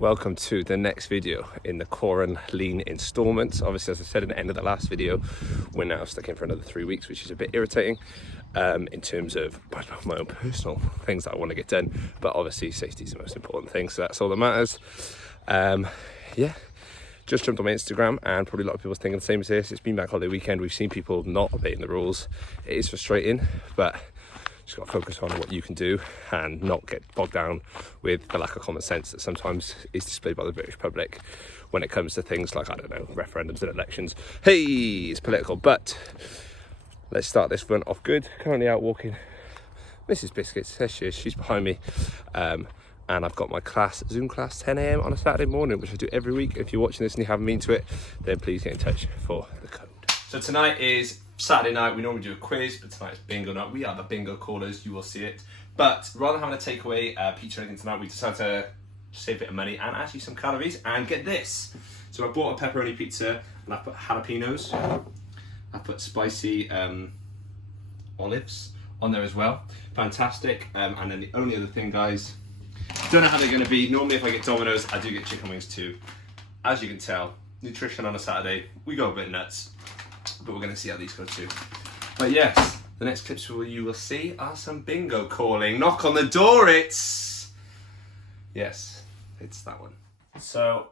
Welcome to the next video in the Core and Lean installments. Obviously, as I said in the end of the last video, we're now stuck in for another 3 weeks, which is a bit irritating in terms of my own personal things that I want to get done. But obviously, safety is the most important thing, so that's all that matters. Yeah, just jumped on my Instagram, and probably a lot of people thinking the same as this. It's been Bank Holiday weekend. We've seen people not obeying the rules. It is frustrating, but just got to focus on what you can do and not get bogged down with the lack of common sense that sometimes is displayed by the British public when it comes to things like, I don't know, referendums and elections. Hey, it's political, but let's start this run off good. Currently out walking Mrs. Biscuits. There she is, she's behind me. And I've got my Zoom class, 10 a.m. on a Saturday morning, which I do every week. If you're watching this and you haven't been to it, then please get in touch for the code. So tonight is Saturday night. We normally do a quiz, but tonight is bingo night. We are the bingo callers, you will see it. But rather than having a takeaway pizza or anything tonight, we decided to save a bit of money and actually some calories and get this. So I bought a pepperoni pizza and I put jalapenos. I put spicy olives on there as well. Fantastic. And then the only other thing, guys, don't know how they're going to be. Normally if I get Domino's, I do get chicken wings too. As you can tell, nutrition on a Saturday, we go a bit nuts. But we're going to see how these go too. But yes, the next clips you will see are some bingo calling. Knock on the door, it's that one. So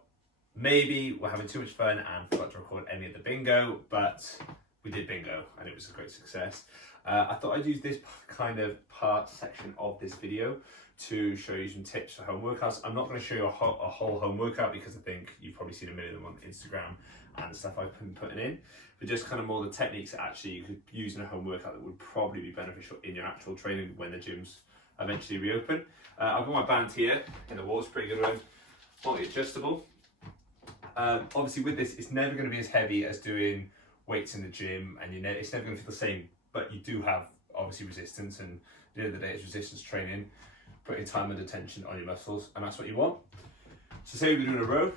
maybe we're having too much fun and forgot to record any of the bingo, but we did bingo and it was a great success. I thought I'd use this kind of section of this video to show you some tips for home workouts. I'm not going to show you a whole home workout because I think you've probably seen a million of them on Instagram and the stuff I've been putting in, but just kind of more the techniques that actually you could use in a home workout that would probably be beneficial in your actual training when the gyms eventually reopen. I've got my band here in the wall, it's a pretty good one, multi-adjustable. Obviously with this, it's never going to be as heavy as doing weights in the gym, and it's never going to feel the same, but you do have obviously resistance, and at the end of the day it's resistance training, putting time and attention on your muscles, and that's what you want. So say we're doing a row,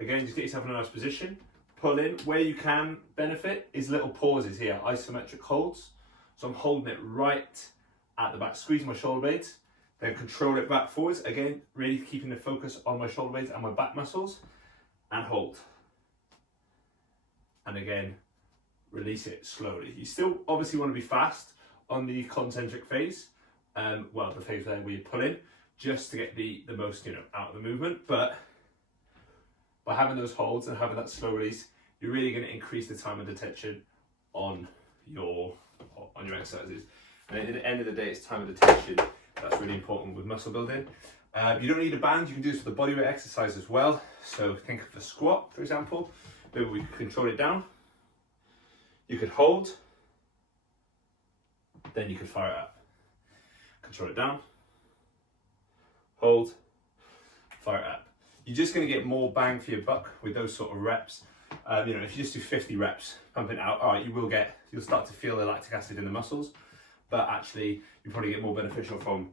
again, just get yourself in a nice position, pull in. Where you can benefit is little pauses here, isometric holds. So I'm holding it right at the back, squeezing my shoulder blades, then control it back forwards, again, really keeping the focus on my shoulder blades and my back muscles, and hold. And again, release it slowly. You still obviously want to be fast on the concentric phase, the phase there where you pull in, just to get the most, out of the movement. But by having those holds and having that slow release, you're really going to increase the time and attention on your exercises. And at the end of the day, it's time and attention that's really important with muscle building. You don't need a band. You can do this with the bodyweight exercise as well. So think of the squat, for example. Maybe we could control it down. You could hold, then you could fire it up. Control it down, hold, fire it up. You're just going to get more bang for your buck with those sort of reps. If you just do 50 reps, pumping out, all right, you'll start to feel the lactic acid in the muscles, but actually you probably get more beneficial from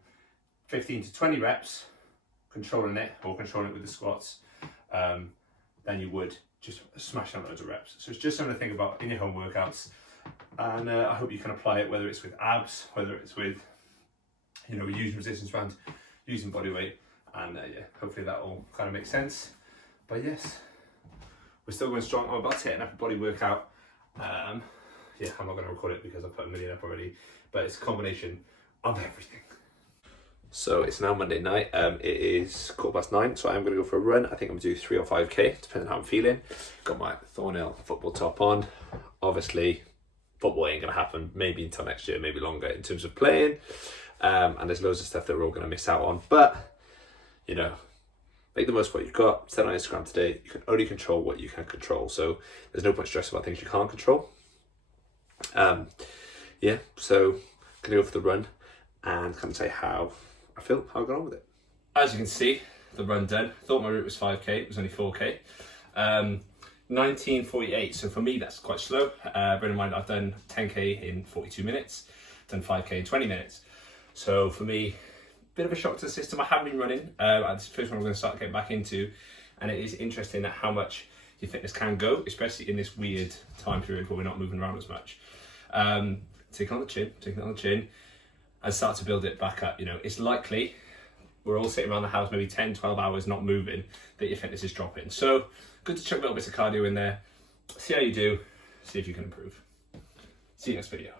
15 to 20 reps, controlling it with the squats, than you would just smashing out loads of reps. So it's just something to think about in your home workouts, and I hope you can apply it, whether it's with abs, whether it's with, using resistance bands, using body weight, and hopefully that all kind of makes sense. But yes, we're still going strong. I'm about to hit an upper body workout. I'm not going to record it because I've put a million up already, but it's a combination of everything. So it's now Monday night. It is 9:15, so I'm going to go for a run. I think I'm going to do 3 or 5k, depending on how I'm feeling. Got my Thornhill football top on. Obviously, football ain't going to happen maybe until next year, maybe longer in terms of playing. And there's loads of stuff that we're all going to miss out on. But, make the most of what you've got. Said on Instagram today, you can only control what you can control. So there's no point stressing about things you can't control. So I'm going to go for the run and kind of say how I feel, how I got on with it. As you can see, the run done. Thought my route was 5k, it was only 4k. 19:48, so for me that's quite slow. Bear in mind I've done 10k in 42 minutes, done 5k in 20 minutes. So for me, bit of a shock to the system. I haven't been running. It's the first one I'm going to start getting back into, and it is interesting at how much your fitness can go, especially in this weird time period where we're not moving around as much. Taking it on the chin, and start to build it back up. It's likely we're all sitting around the house maybe 10, 12 hours not moving, that your fitness is dropping. So good to chuck little bits of cardio in there, see how you do, see if you can improve. See you next video.